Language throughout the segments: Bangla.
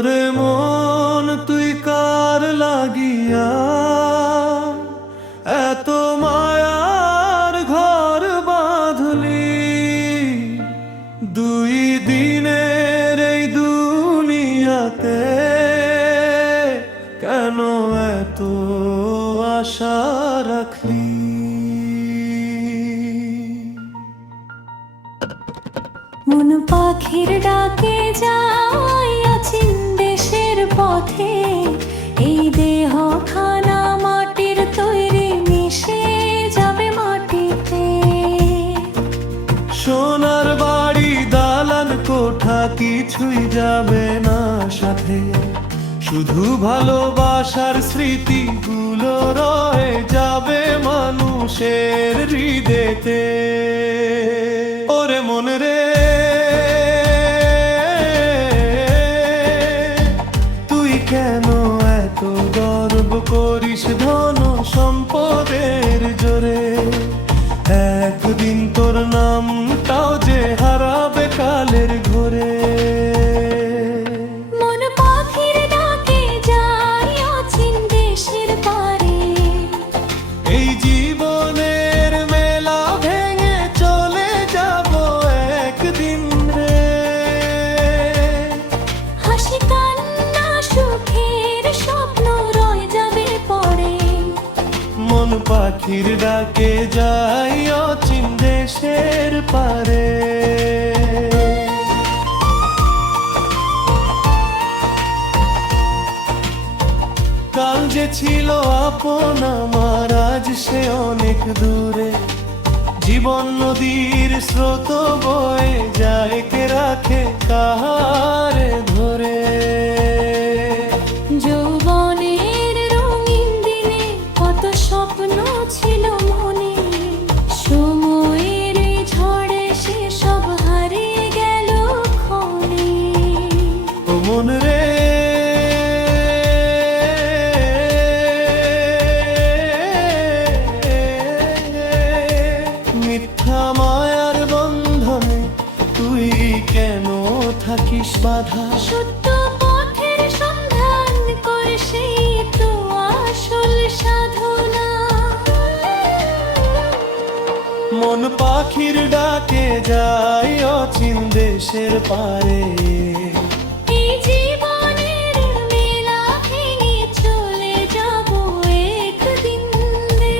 ওরে মন তুই কার লাগিয়া এত মায়ার ঘর বাঁধলি, দুই দিনের এই দুনিয়াতে কেন এত আশা রাখলি? মন পাখির ডাকে যাই অচিন দেশের পথে, এই দেহ খানা মাটির তৈরি মিশে যাবে মাটিতে। সোনার বাড়ি দালান কোঠা কিছুই যাবে না সাথে, শুধু ভালোবাসার স্মৃতিগুলো রয়ে যাবে মানুষের হৃদয়তে। ওরে মন রে, তুই কেন এত গর্ব করিস ধন সম্পদের জোরে? একদিন তোর নামটাও যে হারাবে কালের ঘোরে। মন পাখির ডাকে যাই অচিন দেশের পারে, এই জীবনের মেলা ভেঙে চলে যাব একদিন রে। হাসি কান্না সুখের স্বপ্ন রয়ে যাবে পরে। মন পাখির ডাকে যাই অচিন দেশের পারে। কাল যে ছিল আপন আমার আজ সে অনেক দূরে, জীবন নদীর স্রোত বয়ে যায় কে রাখে কাহারে ধরে। যৌবনের রঙিন দিনে কত স্বপ্ন ছিল মনে, সময়ের এই ঝড়ে সে সব হারিয়ে গেল ক্ষণে। ও মন রে, মিথ্যা মায়ার বন্ধনে তুই কেন থাকিস বাধা? সত্য পথের সন্ধান করে সেই তো আসল সাধনা। মন পাখির ডাকে যাই অচিন দেশের পারে, এই জীবনের মেলা ভেঙে চলে যাব একদিন রে।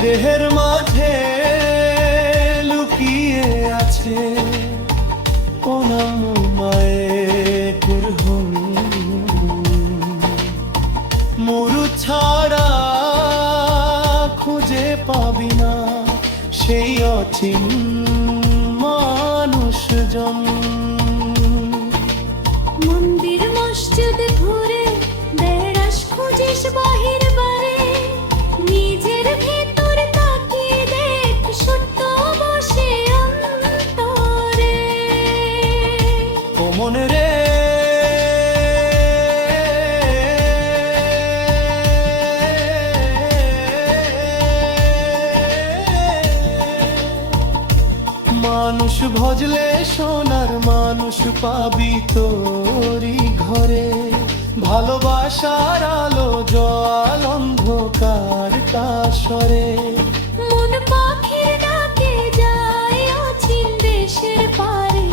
দেহের মাঝে লুকিয়ে আছে মায়ের হন, মরু ছাড়া খুঁজে পাবি না সেই অচিন মানুষজন। মন্দির মসজিদ ঘুরে বেড়াস খুঁজিস বাহির বারে, নিজের ভেতর তাকিয়ে দেখ সত্য বসে অন্তরে। ও মন রে, মানুষ ভজলে সোনার মানুষ পাবি তোরি ঘরে। ভালোবাসার আলো জল অন্ধকার কাসরে। মন পাখির ডাকে যাই অচিন দেশের পারে,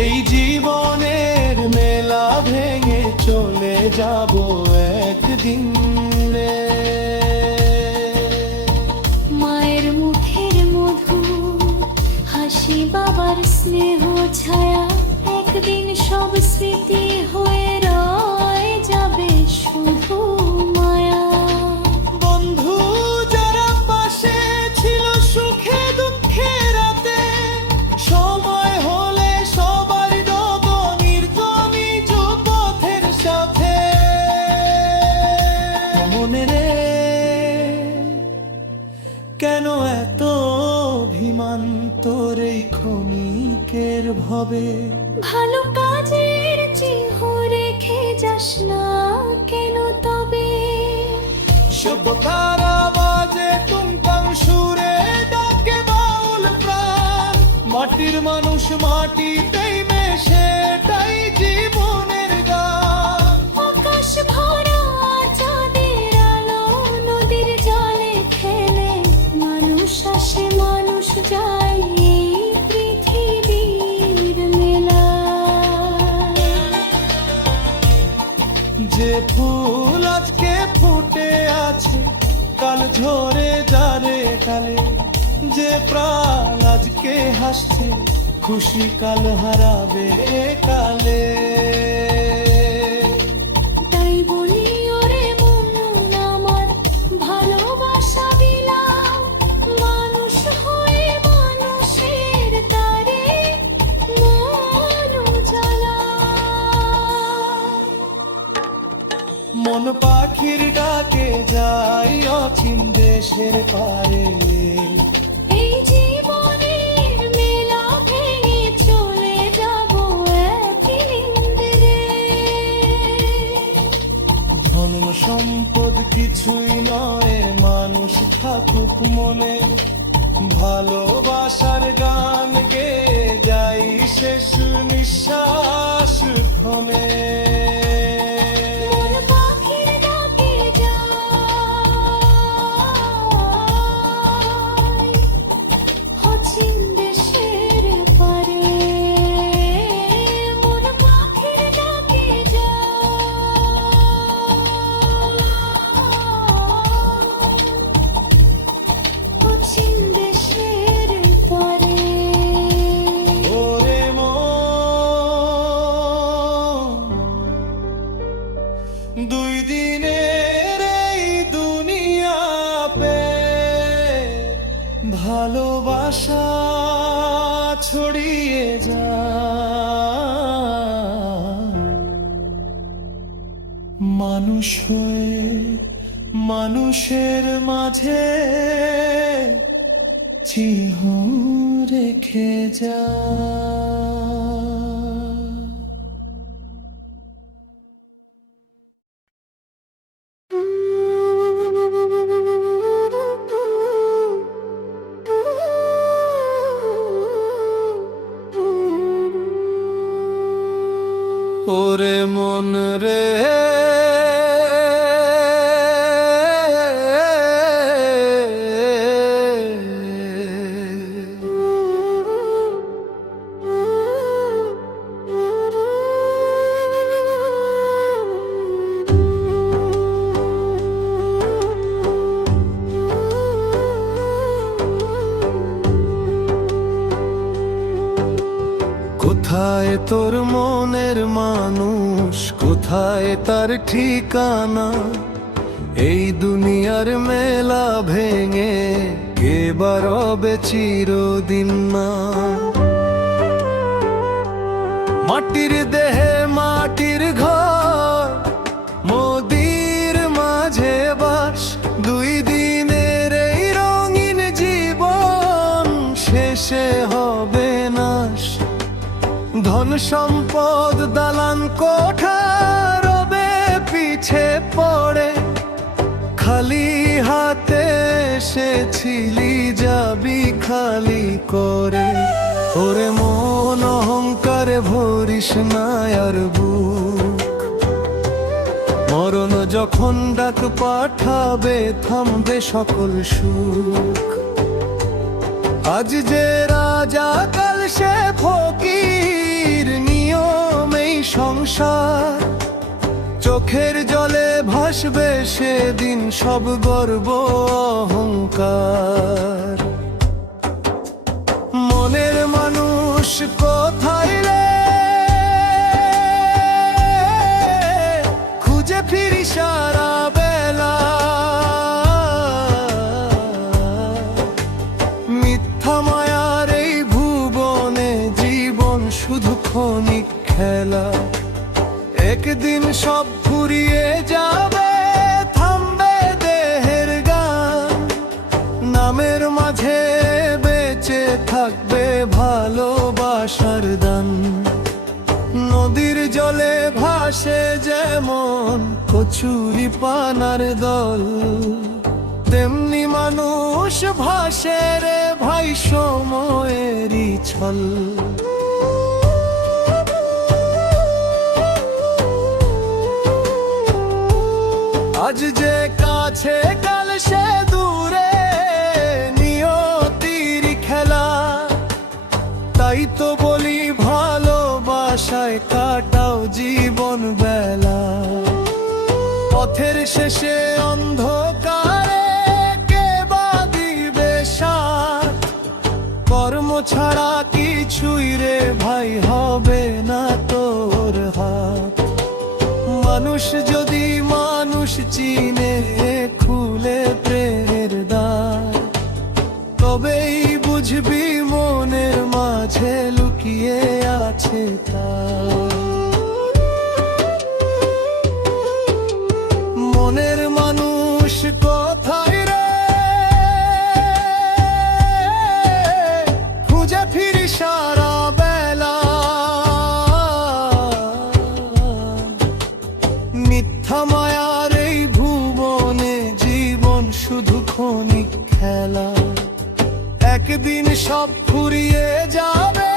এই জীবনের মেলা ভেঙে চলে যাব একদিন রে। মায়ের মুখের মধু হাসি বাবার স্নেহ ছায়া, একদিন সব স্মৃতি হয়ে রয়ে যাবে শুধু মায়া। বন্ধু যারা পাশে ছিল সুখে দুঃখে রাতে, সময় হলে সবার দেব নির্জনিজ পথের সাথে। মনে রে, কেন এত অভিমান তোর এই ক্ষণিকের ভবে? ভালো কাজের চিহ্ন রেখে যাস না কেন তবে? সভ্যতার আওয়াজে টুংটাং সুরে ডাকে বাউল প্রাণ, মাটির মানুষ মাটিতেই মেশে, এটাই জীবনের গান। আকাশ ভরা চাঁদের আলো, নদীর জলে খেলে মানুষ আসে মানুষ যায় এই পৃথিবীর মেলা। যে ফুল আজকে ফুটে আছে কাল ঝরে যারে কালে, যে প্রাণ আজকে হাসছে খুশি কাল হারাবে কালে। তাই বলি ওরে মন আমার ভালোবাসা বিলাও, মানুষ হয়ে মানুষের তারে মন জ্বালা। মন পাখির ডাকে যাই অচিন দেশের পারে, এই জীবনের মেলা ভেঙে চলে যাব একই নিন্দরে। ধন সম্পদ কিছুই নয়, মানুষ থাকুক মনে, ভালোবাসার গান গে যাই শেষ নিঃশ্বাস ক্ষণে। মন পাখির ডাকে যাই অচিন দেশের পারে, মন পাখির ডাকে যাই অচিন দেশের পারে। ওরে মন, দুই দিনের এই দুনিয়া পে ভালোবাসা ছড়িয়ে যায়, মানুষ হয়ে মানুষের মাঝে চিহ্ন রেখে যায়। ওরে মন রে, কোথায় তোর মনের মানুষ, কোথায় তার ঠিকানা? এই দুনিয়ার মেলা ভেঙে কে বারবে চিরদিন না? মাটির দেহে মাটির ঘর, মোদির মাঝে বাস, দুই দিনের এই রঙিন জীবন শেষে হবে নাশ। ধন সম্পদ দালান কোঠা রবে পিছে পড়ে, খালি হাতে এসেছিলি যাবি খালি করে। ওরে মন অহংকারে ভরিস না আর বুক, মরণ যখন ডাক পাঠাবে থামবে সকল সুখ। আজ যে রাজা কাল সে ফকির, নিয়ম এই সংসার, চোখের জলে ভাসবে সেদিন সব গর্ব অহংকার। মনের মানুষ কোথায় রে, খুঁজে ফিরি সারা বেলা, মিথ্যা মায়ার এই ভুবনে জীবন শুধু ক্ষণিক খেলা। একদিন সব ফুরিয়ে যাবে, থামবে দেহের গান, নামের মাঝে বেঁচে থাকবে ভালোবাসার দান। নদীর জলে ভাসে যেমন কচুরি পানার দল, তেমনি মানুষ ভাসে রে ভাই সময়েরই ছল। আজ যে কাছে কাল সে দূরে, নিয়তির খেলা। তাই তো বলি ভালোবাসায় কাটাও জীবন বেলা। পথের শেষে অন্ধকারে কে বা দিবে সাথ, কর্ম ছাড়া কিছুই রে ভাই হবে না তোর হাত। মানুষ যদি মানুষ চিনে খুলে প্রেমের দ্বার, তবেই বুঝবি মনের মাঝে লুকিয়ে আছে তার। মনের মানুষ কোথায় রে, খুঁজে ফিরি সারা বেলা। মিথ্যা মায়ার এই ভুবনে জীবন শুধু ক্ষণিক খেলা। একদিন সব ফুরিয়ে যাবে,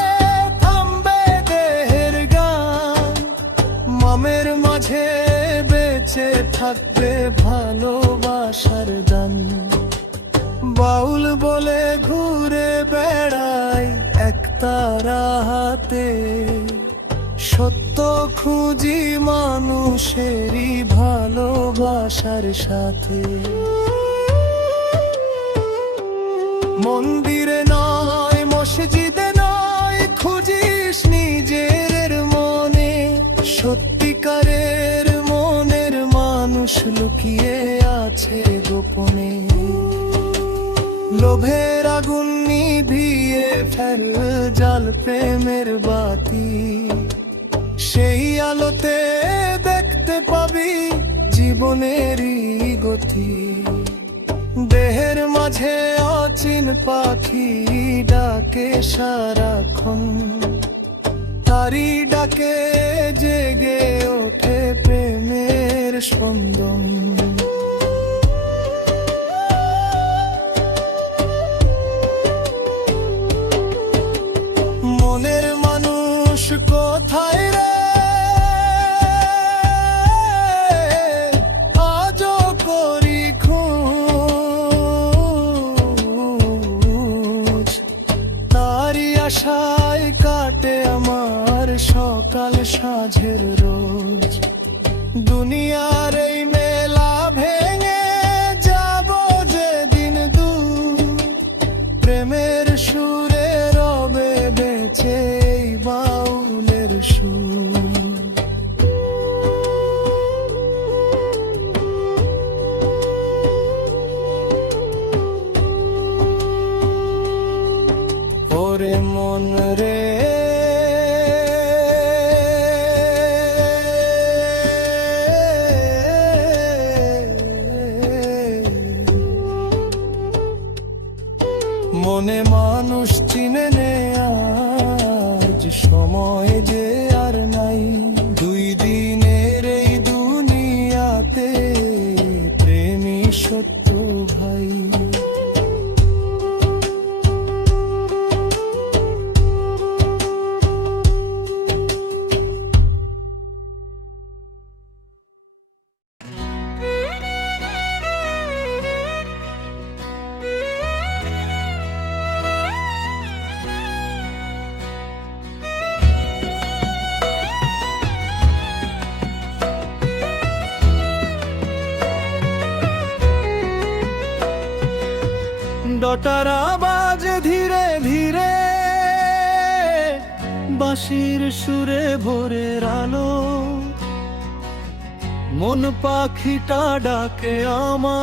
থামবে দেহের গান। মমের মাঝে বেঁচে থাকবে ভালোবাসার গান। বাউল বলে ঘুরে বেড়াই একতারা হাতে, সত্য খুঁজি মানুষেরই ভালোবাসার সাথে। মন্দিরে নয় মসজিদে নয়, খুঁজিস নিজের মনে। সত্যিকারের মনের মানুষ লুকিয়ে আছে গোপনে। লোভের আগুন নিভিয়ে ফেল জাল প্রেমের বাতি, সেই আলোতে দেখতে পাবি জীবনেরই গতি। দেহের মাঝে অচিন পাখি ডাকে সারাক্ষণ, তারি ডাকে জেগে ওঠে প্রেমের স্পন্দন। মনের মানুষ কোথায় রে, আজও করি খোঁজ। তারি আশায় কাটে আমার সকাল সাঁঝের রোজ। দুনিয়ার এই মেলা ভেঙে যাব যেদিন দূর, প্রেমের সুরে রবে বেঁচে এই বাউলের সুর। ওরে মন রে, মনে মানুষ চিনে নে আজ, সময় যে আর নাই। দুই দিনের এই দুনিয়াতে প্রেমী সত্য ভাই। ডটারা বাজে ধীরে ধীরে, বাঁশির সুরে ভোরের আলো। মন পাখিটা ডাকে আমায়,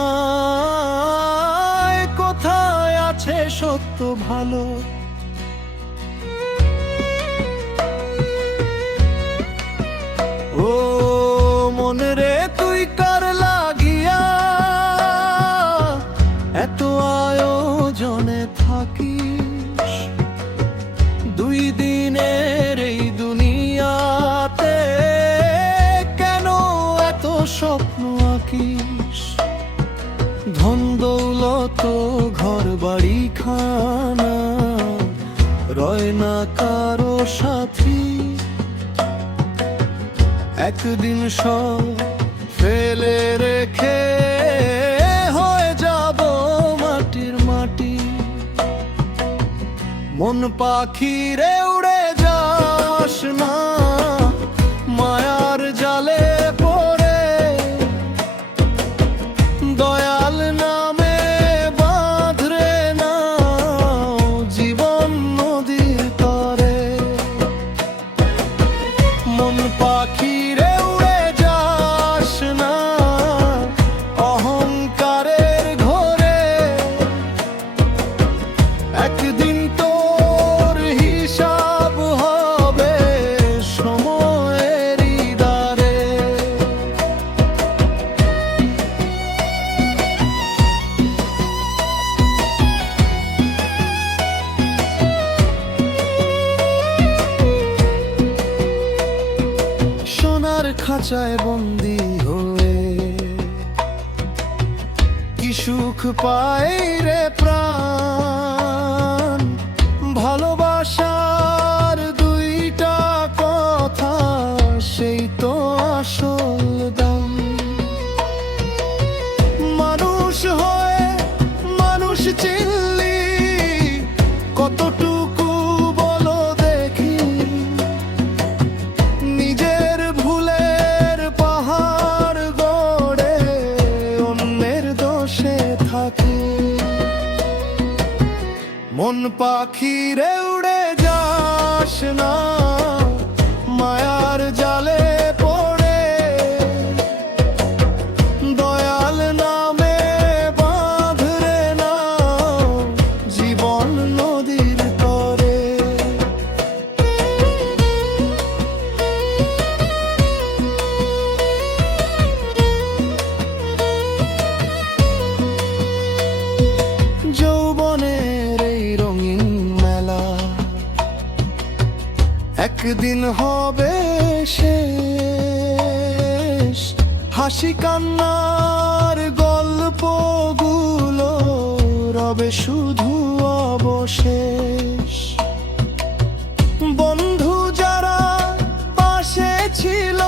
কোথায় আছে সত্য ভালো। ও মন রে, তুই কার লাগিয়া এত আয়োজনে থাকিস। দুই দিনের এই দুনিয়াতে কেন এত স্বপ্ন স্বপ্ন আঁকিস, ধন দৌলত ঘর বাড়ি খানা রয় না কারো সাথী। একদিন সব ফেলে রেখে হয়ে যাব মাটির মাটি। মন পাখি রে উড়ে যাস না মায়ার জালে পড়ে, দয়াল নামে বাঁধরে না জীবন নদীর তরে। মন পাখি রে উড়ে যাস না অহংকারের ঘোরে, একদিন তোর হিসাব হবে সময়েরই দ্বারে। সোনার খাঁচায় বন্দি হয়ে কি সুখ পায় রে প্রাণ। ভালোবাসার দুইটা কথা সেই তো আসল দাম। মানুষ হয়ে মানুষ চিনলি কতটুকু বলো দেখি, নিজের ভুলের পাহাড় গড়ে অন্যের দোষে থাকি। মন পাখি রে উড়ে যাস না মায়ার জালে পড়ে, দয়াল নামে বাঁধরে না জীবন নদীর তরে। যৌবনের এই রঙিন মেলা একদিন হবে শেষ। হাসি কান্নার গল্পগুলো রবে শুধু অবশেষ। বন্ধু যারা পাশে ছিল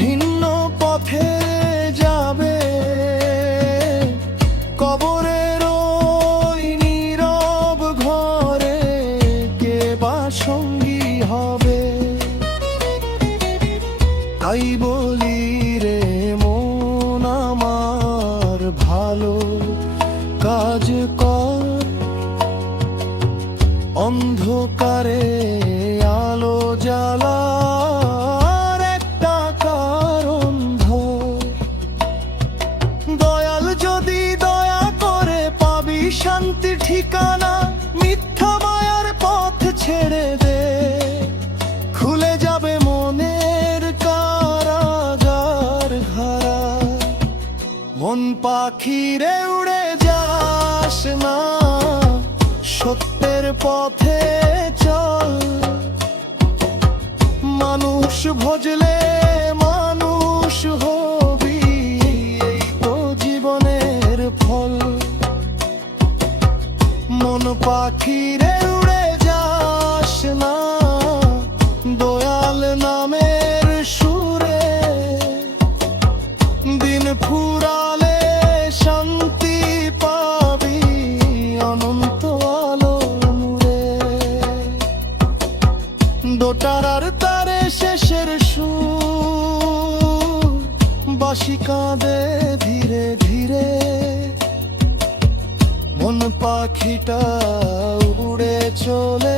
ভিন্ন পথে যাবে, কবরের ওই নীরব ঘরে কে বা সঙ্গী হবে। তাই বলি রে মন আমার ভালো কাজ কর, অন্ধকারে আলো জ্বালার একটা কারণ ধর। দয়াল যদি দয়া করে পাবি শান্তি ঠিকানা, মিথ্যা মায়ার পথ ছেড়ে দে, খুলে যাবে মনের কারাগার ঘাড়া। মন পাখি রে উড়ে যাস না সত্যের পথে চল। মানুষ ভজলে মানুষ হবি, এই তো জীবনের ফল। মন পাখি রে উড়ে যাস না দয়াল নামের সুরে, দিন ফুরালে শান্তি পাবি অনন্ত আলো নূরে। দোটারার তারে শেষের সুর, বাঁশি কাঁদে ধীরে ধীরে। মন পাখিটা উড়ে চলে